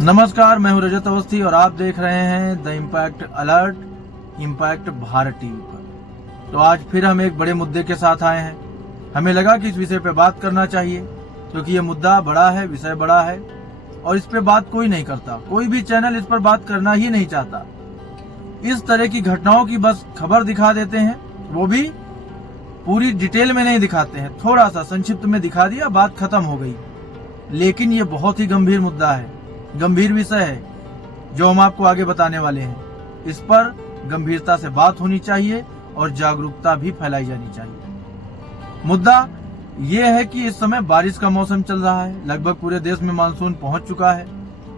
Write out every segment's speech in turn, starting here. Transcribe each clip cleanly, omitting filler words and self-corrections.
नमस्कार, मैं हूं रजत अवस्थी और आप देख रहे हैं the impact alert, impact Bharat TV पर। तो आज फिर हम एक बड़े मुद्दे के साथ आए हैं। हमें लगा कि इस विषय पे बात करना चाहिए क्योंकि ये मुद्दा बड़ा है, विषय बड़ा है और इस पे बात कोई नहीं करता। कोई भी चैनल इस पर बात करना ही नहीं चाहता। इस तरह की घटनाओं की बस खबर दिखा देते हैं, वो भी पूरी डिटेल में नहीं दिखाते हैं, थोड़ा सा संक्षिप्त में दिखा दिया, बात खत्म हो गई। लेकिन ये बहुत ही गंभीर मुद्दा है, गंभीर विषय है जो हम आपको आगे बताने वाले हैं। इस पर गंभीरता से बात होनी चाहिए और जागरूकता भी फैलाई जानी चाहिए। मुद्दा ये है कि इस समय बारिश का मौसम चल रहा है। लगभग पूरे देश में मानसून पहुंच चुका है।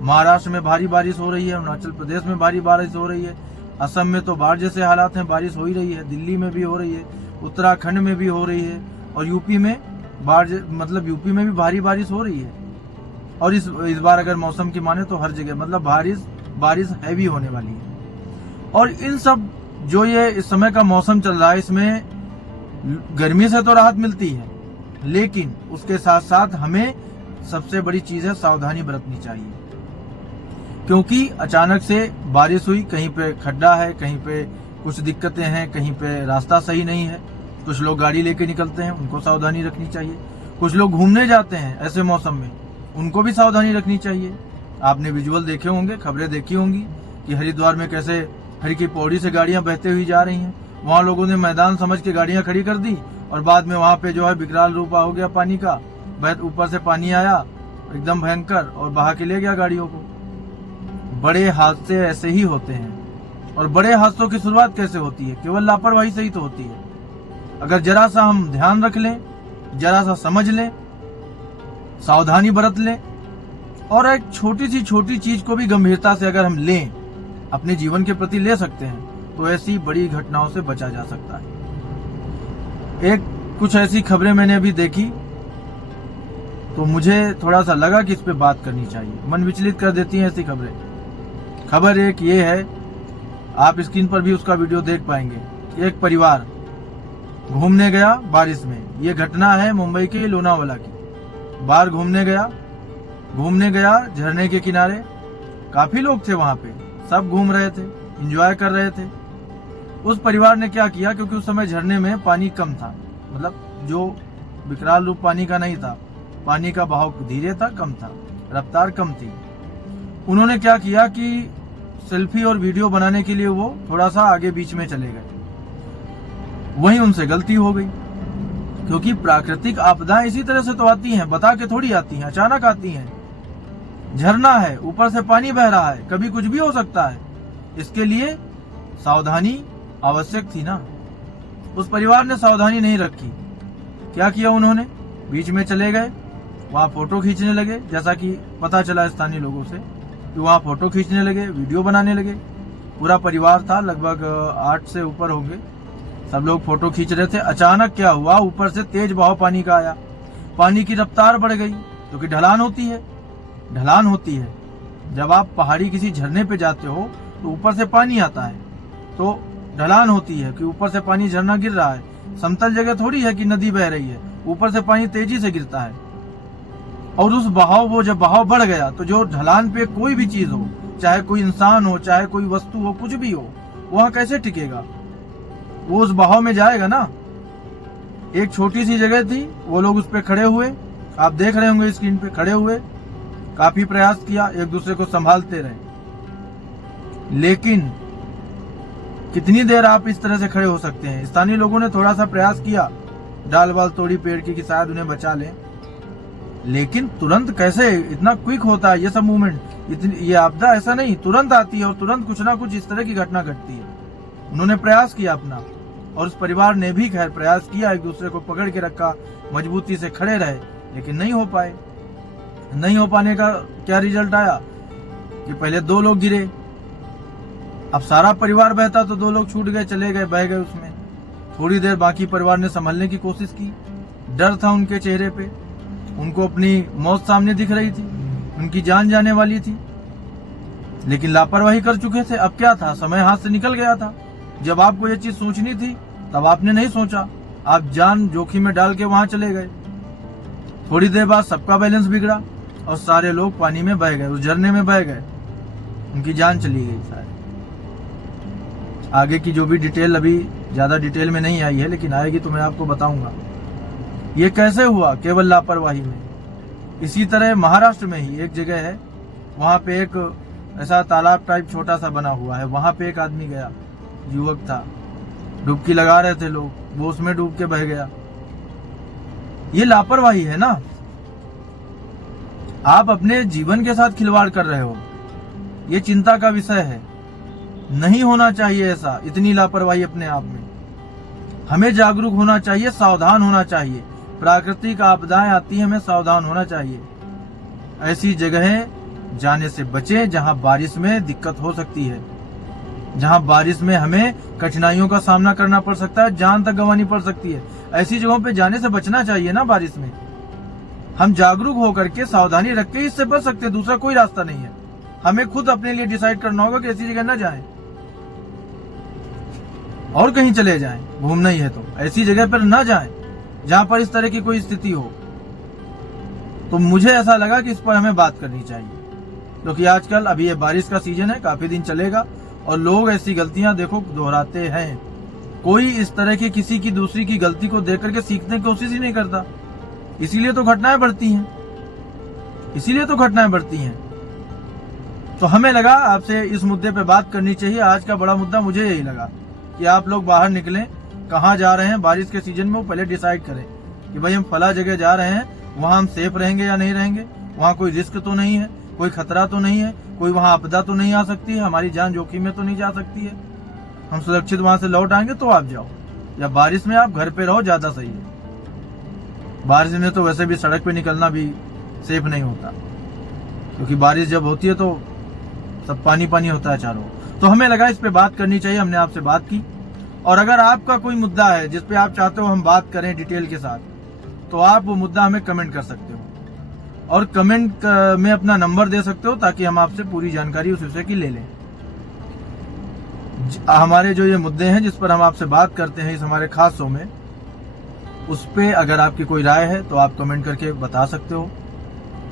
महाराष्ट्र में भारी बारिश हो रही है, अरुणाचल प्रदेश में भारी बारिश हो रही है, असम में तो बाढ़ जैसे हालात हैं, बारिश हो ही रही है, दिल्ली में भी हो रही है, उत्तराखंड में भी हो रही है और यूपी में यूपी में भी भारी बारिश हो रही है। और इस बार अगर मौसम की माने तो हर जगह बारिश हैवी होने वाली है। और इन सब जो ये इस समय का मौसम चल रहा है, इसमें गर्मी से तो राहत मिलती है, लेकिन उसके साथ साथ हमें सबसे बड़ी चीज है सावधानी बरतनी चाहिए। क्योंकि अचानक से बारिश हुई, कहीं पे खड्डा है, कहीं पे कुछ दिक्कतें हैं, कहीं पे रास्ता सही नहीं है, कुछ लोग गाड़ी लेके निकलते हैं, उनको सावधानी रखनी चाहिए। कुछ लोग घूमने जाते हैं ऐसे मौसम में, उनको भी सावधानी रखनी चाहिए। आपने विजुअल देखे होंगे, खबरें देखी होंगी कि हरिद्वार में कैसे हर की पौड़ी से गाड़ियां बहते हुई जा रही हैं। वहां लोगों ने मैदान समझ के गाड़ियां खड़ी कर दी और बाद में वहां पे जो है विकराल रूप हो गया पानी का। ऊपर से पानी आया एकदम भयंकर और बहा के ले गया गाड़ियों को। बड़े हादसे ऐसे ही होते हैं। और बड़े हादसों की शुरुआत कैसे होती है? केवल लापरवाही से ही तो होती है। अगर जरा सा हम ध्यान रख लें, जरा सा समझ लें, सावधानी बरत लें और एक छोटी चीज को भी गंभीरता से अगर हम लें, अपने जीवन के प्रति ले सकते हैं, तो ऐसी बड़ी घटनाओं से बचा जा सकता है। कुछ ऐसी खबरें मैंने अभी देखी तो मुझे थोड़ा सा लगा कि इस पे बात करनी चाहिए। मन विचलित कर देती हैं ऐसी खबरें। खबर एक ये है, आप स्क्रीन पर भी उसका वीडियो देख पाएंगे। एक परिवार घूमने गया बारिश में। ये घटना है मुंबई के लोनावाला की। बाहर घूमने गया झरने के किनारे। काफी लोग थे वहां पे, सब घूम रहे थे, एंजॉय कर रहे थे। उस परिवार ने क्या किया, क्योंकि उस समय झरने में पानी कम था, जो विकराल रूप पानी का नहीं था, पानी का बहाव धीरे था, कम था, रफ्तार कम थी। उन्होंने क्या किया कि सेल्फी और वीडियो बनाने के लिए वो थोड़ा सा आगे बीच में चले गए। वहीं उनसे गलती हो गई, क्योंकि प्राकृतिक आपदाएं इसी तरह से तो आती हैं, बता के थोड़ी आती हैं, अचानक आती हैं। झरना है, ऊपर से पानी बह रहा है, कभी कुछ भी हो सकता है। इसके लिए सावधानी आवश्यक थी ना। उस परिवार ने सावधानी नहीं रखी। क्या किया उन्होंने? बीच में चले गए, वहां फोटो खींचने लगे। जैसा कि पता चला स्थानीय लोगों से कि वहां फोटो खींचने लगे, वीडियो बनाने लगे। पूरा परिवार था, लगभग 8 से ऊपर होंगे। सब लोग फोटो खींच रहे थे। अचानक क्या हुआ, ऊपर से तेज बहाव पानी का आया। पानी की रफ्तार बढ़ गई, क्योंकि ढलान होती है। जब आप पहाड़ी किसी झरने पे जाते हो तो ऊपर से पानी आता है, तो ढलान होती है कि ऊपर से पानी, झरना गिर रहा है। समतल जगह थोड़ी है कि नदी बह रही है, ऊपर से पानी तेजी से गिरता है। और उस जब बहाव बढ़ गया, तो जो ढलान पे कोई भी चीज हो, चाहे कोई इंसान हो, चाहे कोई वस्तु हो, कुछ भी हो, वहां कैसे टिकेगा? वो उस बहाव में जाएगा ना। एक छोटी सी जगह थी, वो लोग उस पे खड़े हुए, आप देख रहे होंगे स्क्रीन पे, खड़े हुए, काफी प्रयास किया, एक दूसरे को संभालते रहे। लेकिन कितनी देर आप इस तरह से खड़े हो सकते हैं? स्थानीय लोगों ने थोड़ा सा प्रयास किया, डाल बाल तोड़ी पेड़ की कि शायद उन्हें बचा लें। लेकिन तुरंत कैसे इतना क्विक होता है ये सब मूवमेंट? ये आपदा ऐसा नहीं, तुरंत आती है और तुरंत कुछ ना कुछ इस तरह की घटना घटती है। उन्होंने प्रयास किया अपना, और उस परिवार ने भी खैर प्रयास किया, एक दूसरे को पकड़ के रखा, मजबूती से खड़े रहे, लेकिन नहीं हो पाए। नहीं हो पाने का क्या रिजल्ट आया कि पहले 2 लोग गिरे। अब सारा परिवार बहता तो 2 लोग छूट गए, चले गए, बह गए उसमें। थोड़ी देर बाकी परिवार ने संभलने की कोशिश की। डर था उनके चेहरे पे, उनको अपनी मौत सामने दिख रही थी, उनकी जान जाने वाली थी, लेकिन लापरवाही कर चुके थे। अब क्या था, समय हाथ से निकल गया था। जब आपको ये चीज सोचनी थी तब आपने नहीं सोचा, आप जान जोखिम में डाल के वहां चले गए। थोड़ी देर बाद सबका बैलेंस बिगड़ा और सारे लोग पानी में बह गए, उस झरने में बह गए, उनकी जान चली गई सारी। आगे की जो भी डिटेल अभी ज्यादा डिटेल में नहीं आई है, लेकिन आएगी तो मैं आपको बताऊंगा। ये कैसे हुआ? केवल लापरवाही में। इसी तरह महाराष्ट्र में ही एक जगह है, वहां पे एक ऐसा तालाब टाइप छोटा सा बना हुआ है, वहां पे एक आदमी गया, युवक था, डुबकी लगा रहे थे लोग, वो उसमें डूब के बह गया। ये लापरवाही है ना। आप अपने जीवन के साथ खिलवाड़ कर रहे हो, ये चिंता का विषय है। नहीं होना चाहिए ऐसा, इतनी लापरवाही अपने आप में। हमें जागरूक होना चाहिए, सावधान होना चाहिए। प्राकृतिक आपदाएं आती हैं, हमें सावधान होना चाहिए। ऐसी जगहें जाने से बचें जहां बारिश में दिक्कत हो सकती है, जहां बारिश में हमें कठिनाइयों का सामना करना पड़ सकता है, जान तक गंवानी पड़ सकती है। ऐसी जगहों पे जाने से बचना चाहिए ना। बारिश में हम जागरूक होकर के सावधानी रख के इससे बच सकते हैं, दूसरा कोई रास्ता नहीं है। हमें खुद अपने लिए डिसाइड करना होगा कि ऐसी जगह न जाएं और कहीं चले जाएं। घूमना ही है तो ऐसी जगह पर न जाएं जहां पर इस तरह की कोई स्थिति हो। तो मुझे ऐसा लगा कि इस पर हमें बात करनी चाहिए, क्योंकि आजकल अभी ये बारिश का सीजन है, काफी दिन चलेगा और लोग ऐसी गलतियां देखो दोहराते हैं। कोई इस तरह की किसी की दूसरी की गलती को देख करके सीखने की कोशिश ही नहीं करता। इसीलिए तो घटनाएं बढ़ती हैं, इसीलिए तो घटनाएं बढ़ती हैं। तो हमें लगा आपसे इस मुद्दे पे बात करनी चाहिए। आज का बड़ा मुद्दा मुझे यही लगा कि आप लोग बाहर निकलें, कहाँ जा रहे हैं बारिश के सीजन में, वो पहले डिसाइड करें कि भाई हम फला जगह जा रहे हैं, वहां हम सेफ रहेंगे या नहीं रहेंगे, वहां कोई रिस्क तो नहीं है, कोई खतरा तो नहीं है, कोई वहां आपदा तो नहीं आ सकती है, हमारी जान जोखिम में तो नहीं जा सकती है, हम सुरक्षित वहां से लौट आएंगे तो आप जाओ, या बारिश में आप घर पे रहो, ज्यादा सही है। बारिश में तो वैसे भी सड़क पे निकलना भी सेफ नहीं होता, क्योंकि बारिश जब होती है तो सब पानी पानी होता है चारों। तो हमें लगा इस पे बात करनी चाहिए, हमने आपसे बात की। और अगर आपका कोई मुद्दा है जिसपे आप चाहते हो हम बात करें डिटेल के साथ, तो आप वो मुद्दा हमें कमेंट कर सकते हो, और कमेंट में अपना नंबर दे सकते हो, ताकि हम आपसे पूरी जानकारी उस विषय की ले लें। हमारे जो ये मुद्दे हैं जिस पर हम आपसे बात करते हैं इस हमारे खास शो में, उस पे अगर आपकी कोई राय है तो आप कमेंट करके बता सकते हो।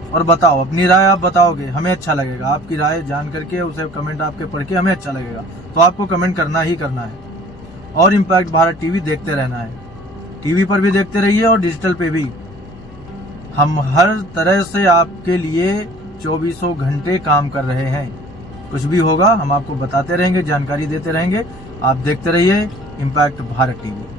और बताओ, अपनी राय आप बताओगे, हमें अच्छा लगेगा। आपकी राय जान करके, उसे कमेंट आपके पढ़ के हमें अच्छा लगेगा, तो आपको कमेंट करना ही करना है। और इम्पैक्ट भारत टीवी देखते रहना है, टीवी पर भी देखते रहिए और डिजिटल पे भी। हम हर तरह से आपके लिए 24 घंटे काम कर रहे हैं। कुछ भी होगा हम आपको बताते रहेंगे, जानकारी देते रहेंगे। आप देखते रहिए इम्पैक्ट भारत टीवी।